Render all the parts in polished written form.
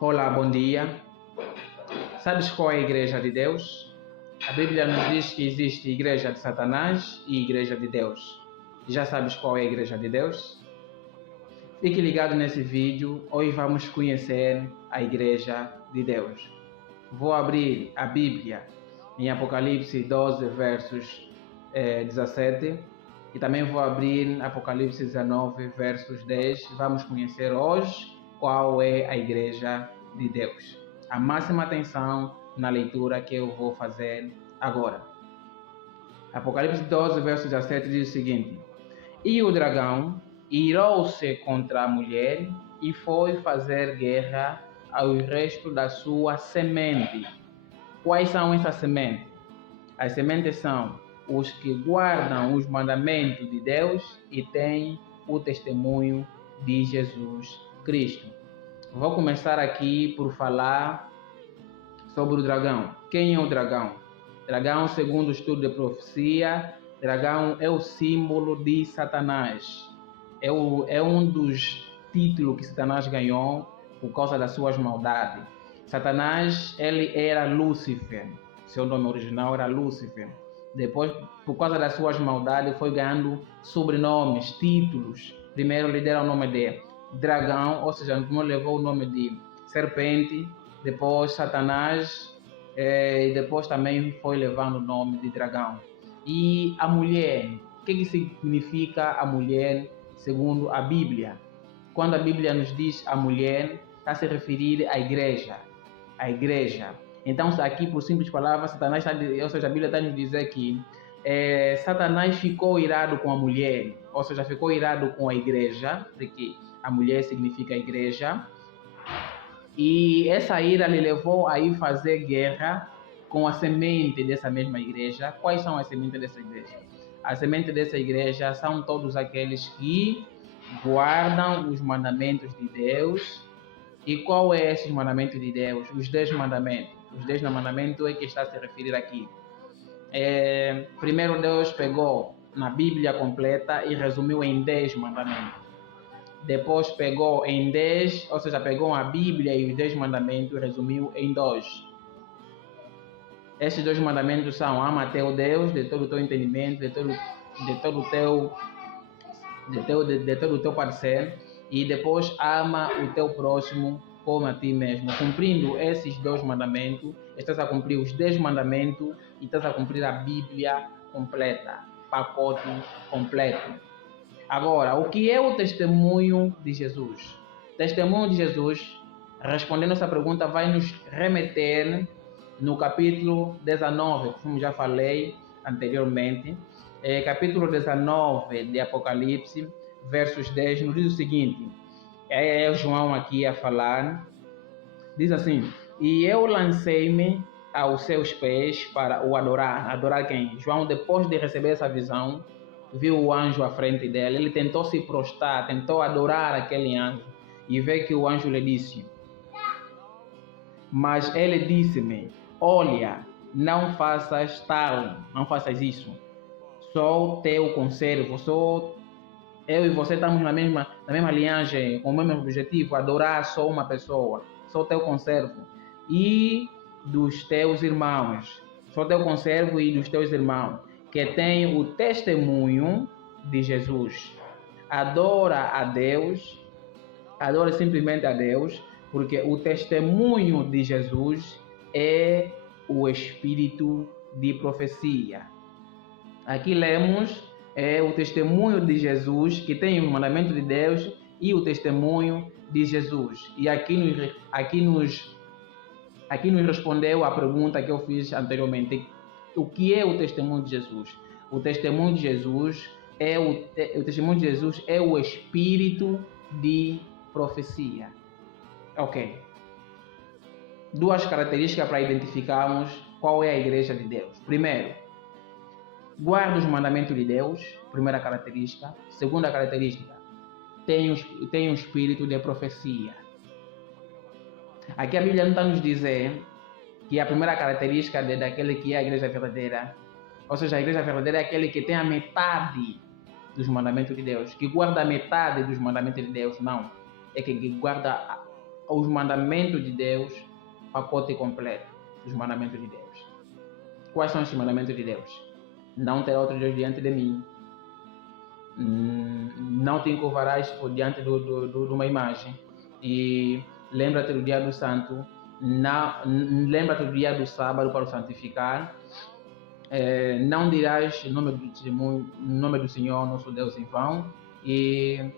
Olá, bom dia. Sabes qual é a igreja de Deus? A Bíblia nos diz que existe igreja de Satanás e igreja de Deus. Já sabes qual é a igreja de Deus? Fique ligado nesse vídeo, hoje vamos conhecer a igreja de Deus. Vou abrir a Bíblia em Apocalipse 12, versos 17 e também vou abrir Apocalipse 19, versos 10. Vamos conhecer hoje qual é a igreja de Deus. A máxima atenção na leitura que eu vou fazer agora. Apocalipse 12, verso 17 diz o seguinte: E o dragão irou-se contra a mulher e foi fazer guerra ao resto da sua semente. Quais são essas sementes? As sementes são os que guardam os mandamentos de Deus e têm o testemunho de Jesus Cristo. Vou começar aqui por falar sobre o dragão. Quem é o dragão? Dragão, segundo o estudo de profecia, dragão é o símbolo de Satanás. É um dos títulos que Satanás ganhou por causa das suas maldades. Satanás, ele era Lúcifer. Seu nome original era Lúcifer. Depois, por causa das suas maldades, foi ganhando sobrenomes, títulos. Primeiro lhe deram o nome de dragão, ou seja, não levou o nome de serpente. Depois Satanás, e depois também foi levando o nome de dragão. E a mulher, o que significa a mulher segundo a Bíblia? Quando a Bíblia nos diz a mulher, está a se referir à igreja. A igreja. Então, aqui, por simples palavras, Satanás ou seja, a Bíblia está a nos dizer que Satanás ficou irado com a mulher, ou seja, ficou irado com a igreja, porque a mulher significa a igreja. E essa ira lhe levou a ir fazer guerra com a semente dessa mesma igreja. Quais são as sementes dessa igreja? As sementes dessa igreja são todos aqueles que guardam os mandamentos de Deus. E qual é esses mandamentos de Deus? Os 10 mandamentos. Os 10 mandamentos é que está a se referir aqui. Primeiro Deus pegou na Bíblia completa e resumiu em 10 mandamentos. Depois pegou em 10, ou seja, pegou a Bíblia e os 10 mandamentos e resumiu em 2. Esses 2 mandamentos são: ama teu Deus de todo o teu entendimento, de todo o teu parecer, e depois ama o teu próximo como a ti mesmo. Cumprindo esses 2 mandamentos, estás a cumprir os 10 mandamentos e estás a cumprir a Bíblia completa, pacote completo. Agora, o que é o testemunho de Jesus? Testemunho de Jesus, respondendo essa pergunta, vai nos remeter no capítulo 19, como já falei anteriormente. Capítulo 19 de Apocalipse, versos 10, nos diz o seguinte, é João aqui a falar, diz assim: E eu lancei-me aos seus pés para o adorar. Adorar quem? João, depois de receber essa visão, viu o anjo à frente dele, ele tentou se prostrar, tentou adorar aquele anjo, e vê que o anjo lhe disse, mas ele disse-me, olha, não faças tal, não faças isso, sou teu conservo, eu e você estamos na mesma linhagem, com o mesmo objetivo, adorar só uma pessoa, sou teu conservo, e dos teus irmãos, sou teu conservo e dos teus irmãos, que tem o testemunho de Jesus. Adora a Deus, adora simplesmente a Deus, porque o testemunho de Jesus é o espírito de profecia. Aqui lemos o testemunho de Jesus, que tem o mandamento de Deus e o testemunho de Jesus. E aqui nos respondeu a pergunta que eu fiz anteriormente. O que é o testemunho de Jesus? O testemunho de Jesus é o espírito de profecia. Ok. 2 características para identificarmos qual é a igreja de Deus. Primeiro, guarda os mandamentos de Deus. Primeira característica. Segunda característica, tem um espírito de profecia. Aqui a Bíblia não está nos dizer que a primeira característica daquele que é a igreja verdadeira, ou seja, a igreja verdadeira é aquele que tem a metade dos mandamentos de Deus, que guarda a metade dos mandamentos de Deus. Não, é que guarda os mandamentos de Deus, pacote completo, os mandamentos de Deus. Quais são os mandamentos de Deus? Não terá outro Deus diante de mim. Não te encurvarás por diante de uma imagem. E lembra-te do dia do santo. Lembra-te do dia do sábado para o santificar. Não dirás em nome do Senhor, nosso Deus, em vão. E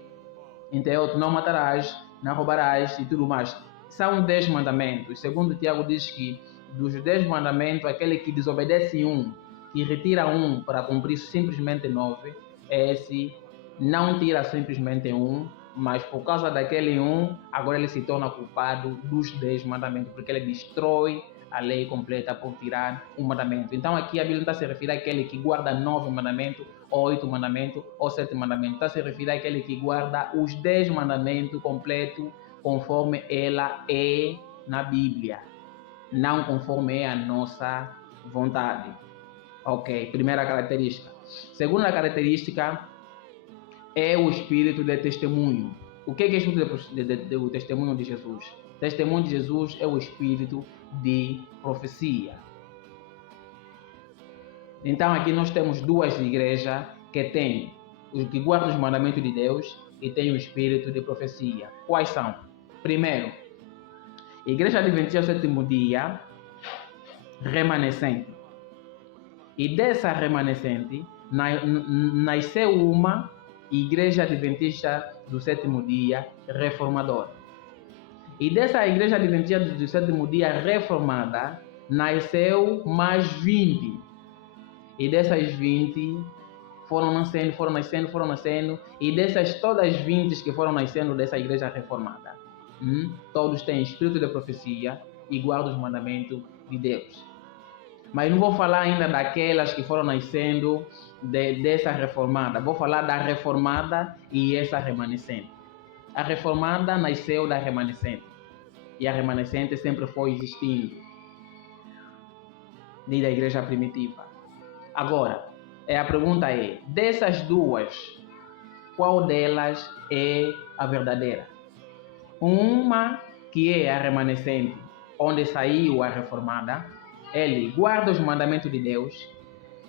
entre outros, não matarás, não roubarás e tudo mais. São 10 mandamentos. Segundo Tiago diz que dos 10 mandamentos, aquele que desobedece um, que retira um para cumprir simplesmente 9, esse não tira simplesmente um, mas por causa daquele um, agora ele se torna culpado dos 10 mandamentos, porque ele destrói a lei completa por tirar um mandamento. Então aqui a Bíblia não está se referindo àquele que guarda 9 mandamentos, 8 mandamentos ou 7 mandamentos. Está se referindo àquele que guarda os 10 mandamentos completos conforme ela é na Bíblia, não conforme é a nossa vontade. Ok, primeira característica. Segunda característica é o espírito de testemunho. O que é o espírito de testemunho de Jesus? O testemunho de Jesus é o espírito de profecia. Então aqui nós temos duas igrejas que têm os que guardam os mandamentos de Deus e tem o espírito de profecia. Quais são? Primeiro, Igreja Adventista do Sétimo Dia remanescente. E dessa remanescente nasceu uma Igreja Adventista do Sétimo Dia reformadora. E dessa Igreja Adventista do Sétimo Dia reformada nasceu mais 20. E dessas 20 foram nascendo. E dessas todas 20 que foram nascendo dessa Igreja reformada, todos têm espírito de profecia e guardam os mandamentos de Deus. Mas não vou falar ainda daquelas que foram nascendo dessa reformada. Vou falar da reformada e essa remanescente. A reformada nasceu da remanescente. E a remanescente sempre foi existindo desde a igreja primitiva. Agora, a pergunta é, dessas duas, qual delas é a verdadeira? Uma que é a remanescente, onde saiu a reformada, ele guarda os mandamentos de Deus,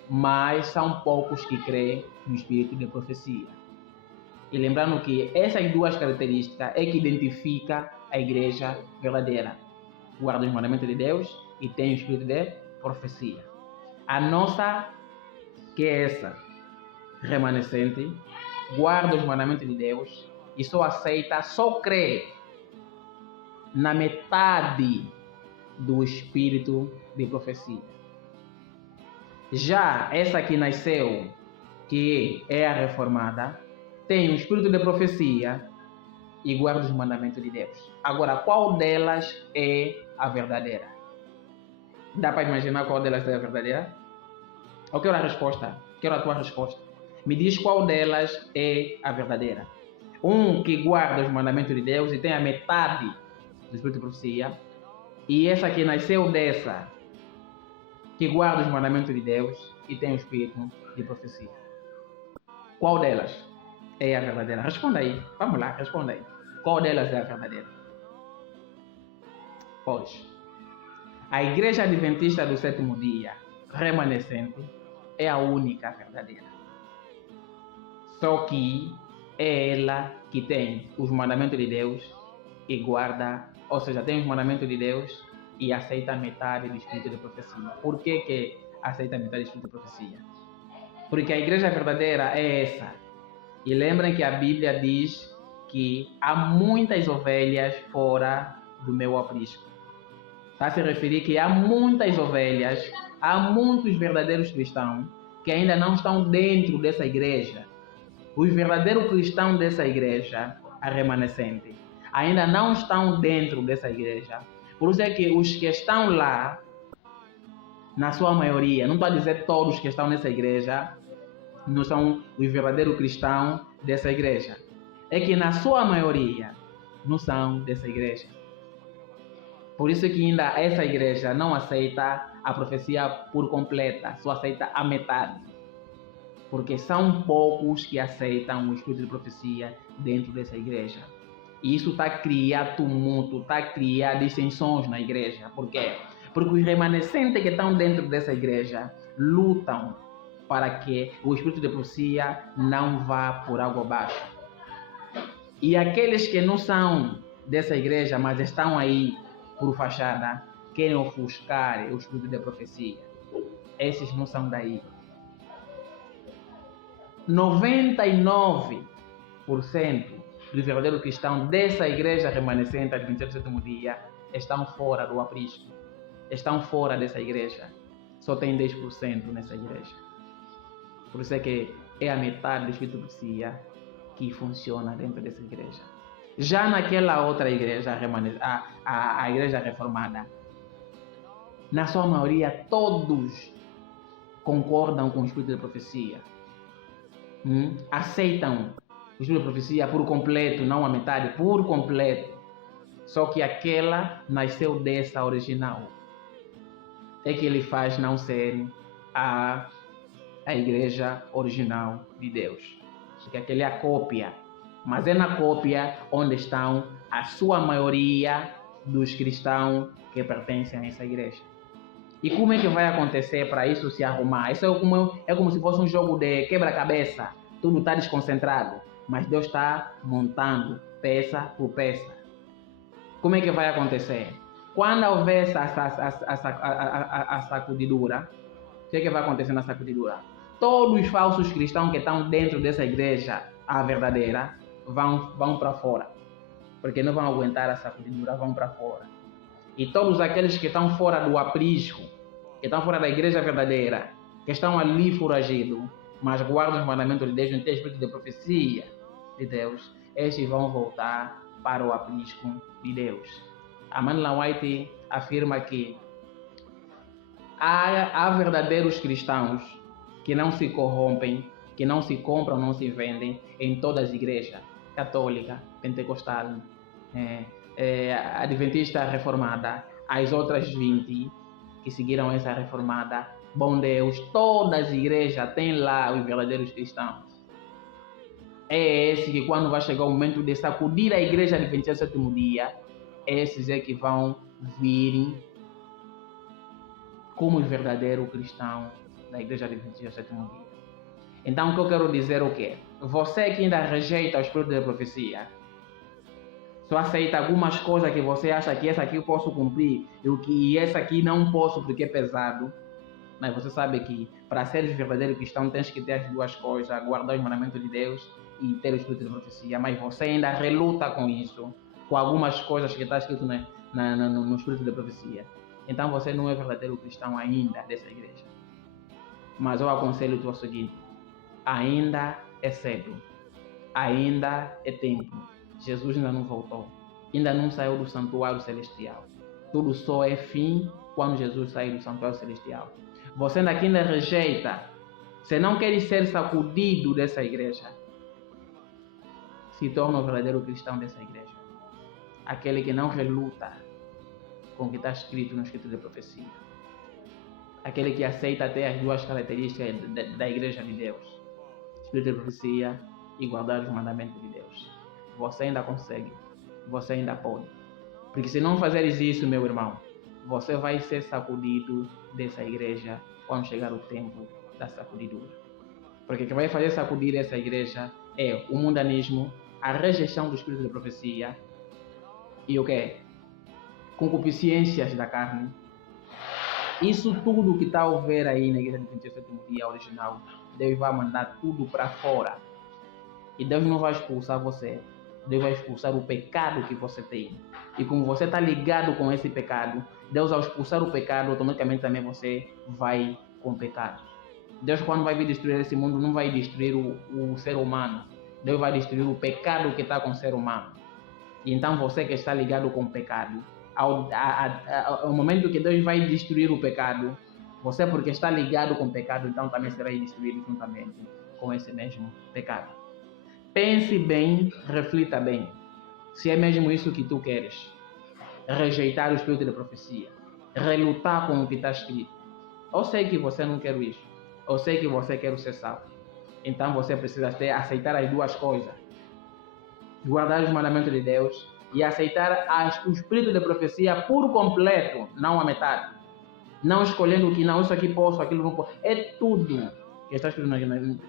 mas são poucos que creem no espírito de profecia. E lembrando que essas duas características é que identifica a igreja verdadeira. Guarda os mandamentos de Deus e tem o espírito de profecia. A nossa, que é essa, remanescente, guarda os mandamentos de Deus e só crê na metade do espírito de profecia. Já essa que nasceu, que é a reformada, tem o espírito de profecia e guarda os mandamentos de Deus. Agora, qual delas é a verdadeira? Dá para imaginar qual delas é a verdadeira? Eu quero a resposta. Quero a tua resposta. Me diz qual delas é a verdadeira. Um que guarda os mandamentos de Deus e tem a metade do espírito de profecia. E essa que nasceu dessa, que guarda os mandamentos de Deus e tem o espírito de profecia. Qual delas é a verdadeira? Responda aí. Vamos lá, responda aí. Qual delas é a verdadeira? Pois, a Igreja Adventista do Sétimo Dia, remanescente, é a única verdadeira. Só que é ela que tem os mandamentos de Deus e guarda, ou seja, tem os mandamentos de Deus e aceita metade do espírito de profecia. Por que aceita metade do espírito de profecia? Porque a igreja verdadeira é essa. E lembrem que a Bíblia diz que há muitas ovelhas fora do meu aprisco. Está a se referir que há muitas ovelhas, há muitos verdadeiros cristãos que ainda não estão dentro dessa igreja. Os verdadeiros cristãos dessa igreja, a remanescente, ainda não estão dentro dessa igreja. Por isso é que os que estão lá, na sua maioria, não estou a dizer todos que estão nessa igreja, não são os verdadeiros cristãos dessa igreja. É que na sua maioria não são dessa igreja. Por isso que ainda essa igreja não aceita a profecia por completa, só aceita a metade. Porque são poucos que aceitam o espírito de profecia dentro dessa igreja. E isso está a criar tumulto, está a criar dissensões na igreja. Por quê? Porque os remanescentes que estão dentro dessa igreja lutam para que o espírito de profecia não vá por água abaixo. E aqueles que não são dessa igreja, mas estão aí por fachada, querem ofuscar o espírito de profecia. Esses não são daí. 99% dos verdadeiros cristãos dessa igreja remanescente adventista do sétimo dia estão fora do aprisco. Estão fora dessa igreja. Só tem 10% nessa igreja. Por isso é que é a metade do espírito de profecia que funciona dentro dessa igreja. Já naquela outra igreja, a igreja reformada, na sua maioria, todos concordam com o espírito de profecia. Aceitam o espírito de profecia por completo, não a metade, por completo. Só que aquela nasceu dessa original. É que ele faz não ser a igreja original de Deus. Porque aquele é a cópia. Mas é na cópia onde estão a sua maioria dos cristãos que pertencem a essa igreja. E como é que vai acontecer para isso se arrumar? Isso é como se fosse um jogo de quebra-cabeça. Tudo está desconcentrado, mas Deus está montando peça por peça. Como é que vai acontecer? Quando houver a sacudidura, o que é que vai acontecer na sacudidura? Todos os falsos cristãos que estão dentro dessa igreja, a verdadeira, vão para fora. Porque não vão aguentar a sacudidura, vão para fora. E todos aqueles que estão fora do aprisco, que estão fora da igreja verdadeira, que estão ali foragidos, mas guardam os mandamentos de Deus, não tem espírito de profecia de Deus, estes vão voltar para o aprisco de Deus. A Ellen White afirma que há verdadeiros cristãos que não se corrompem, que não se compram, não se vendem em todas as igrejas, católica, pentecostal, adventista reformada, as outras 20 que seguiram essa reformada. Bom Deus, todas as igrejas têm lá os verdadeiros cristãos. É esse que quando vai chegar o momento de sacudir a igreja adventista do sétimo dia, esses é que vão vir como os verdadeiros cristãos da igreja adventista do sétimo dia. Então o que eu quero dizer é o quê? Você que ainda rejeita o espírito da profecia, só aceita algumas coisas que você acha que essa aqui eu posso cumprir e essa aqui não posso porque é pesado. Mas você sabe que para ser verdadeiro cristão tens que ter as duas coisas, guardar os mandamentos de Deus e ter o espírito de profecia. Mas você ainda reluta com isso, com algumas coisas que está escrito no espírito de profecia. Então você não é verdadeiro cristão ainda dessa igreja. Mas eu aconselho-te o seguinte: ainda é cedo, ainda é tempo. Jesus ainda não voltou, ainda não saiu do santuário celestial. Tudo só é fim quando Jesus sair do santuário celestial. Você ainda rejeita, você não quer ser sacudido dessa igreja, se torna o verdadeiro cristão dessa igreja. Aquele que não reluta com o que está escrito no escrito de profecia. Aquele que aceita até as duas características da igreja de Deus: espírito de profecia e guardar os mandamentos de Deus. Você ainda consegue, você ainda pode. Porque se não fizeres isso, meu irmão, você vai ser sacudido dessa igreja quando chegar o tempo da sacudidura. Porque o que vai fazer sacudir essa igreja é o mundanismo, a rejeição do espírito de profecia e o que? Concupiscências da carne. Isso tudo que está a ver aí na igreja do 27º dia original, Deus vai mandar tudo para fora. E Deus não vai expulsar você. Deus vai expulsar o pecado que você tem. E como você está ligado com esse pecado, Deus, ao expulsar o pecado, automaticamente também você vai com o pecado. Deus, quando vai vir destruir esse mundo, não vai destruir o ser humano. Deus vai destruir o pecado que está com o ser humano. E então você que está ligado com o pecado, ao momento que Deus vai destruir o pecado, você, porque está ligado com o pecado, então também será destruído juntamente com esse mesmo pecado. Pense bem, reflita bem. Se é mesmo isso que tu queres, rejeitar o espírito de profecia, relutar com o que está escrito. Eu sei que você não quer isso. Eu sei que você quer ser salvo. Então você precisa aceitar as duas coisas. guardar os mandamentos de Deus e aceitar o espírito de profecia por completo, não a metade. Não escolhendo o que não, isso aqui posso, aquilo não posso. É tudo que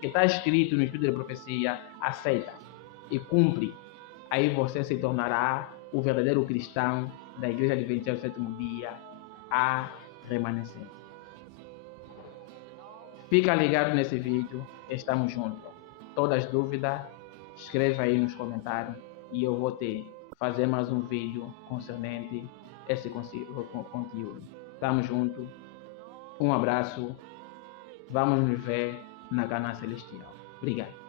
está escrito no espírito de profecia, aceita e cumpre. Aí você se tornará o verdadeiro cristão da Igreja Adventista do Sétimo Dia, a remanescente. Fica ligado nesse vídeo, estamos juntos. Todas as dúvidas, escreva aí nos comentários e eu vou fazer mais um vídeo concernente esse conteúdo. Estamos juntos, um abraço, vamos nos ver na Canaã Celestial. Obrigado.